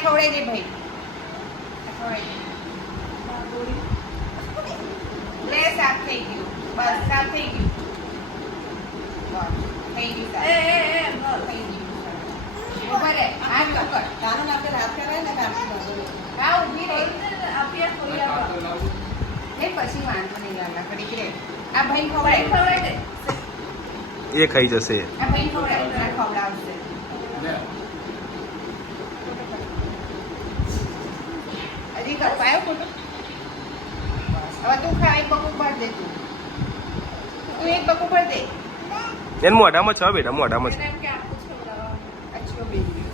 ખવડાવી દે ભાઈ લે સાફ થઈ ગયું બસ સાફ થઈ ગયું થઈ ગયું થઈ ગયું ઉભા રે હાથ પકડ કાનો નાખે હાથ કરાય ને કાનો હા ઊભી રહે આપિયા કોઈ આવા એ પછી વાંધો નહીં લાલા કડી કે આ ભાઈ ખવડાવી દે એ ખાઈ જશે આ ભાઈ ખવડાવશે હજી કપાયો ફોટો હવે તું ખા એક બકુ ભર દે તું એક બકુ ભર દે એને મોઢામાં છે બેટા મોઢામાં છે અચ્છો બેબી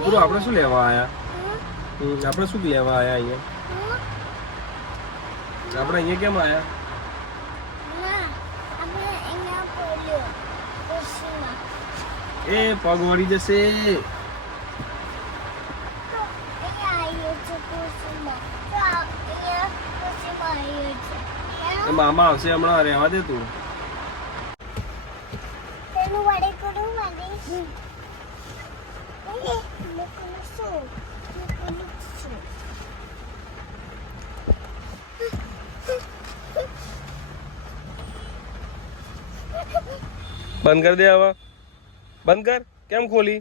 ગુરુ આપણે શું લેવા આયા આપણે શું લેવા આયા અહીંયા આપણે અહીંયા કેમ આયા એ પગ વળી જશે મામા આવશે હમણાં રહેવા દે તું બંધ કર દે હવે બંધ કર કેમ ખોલી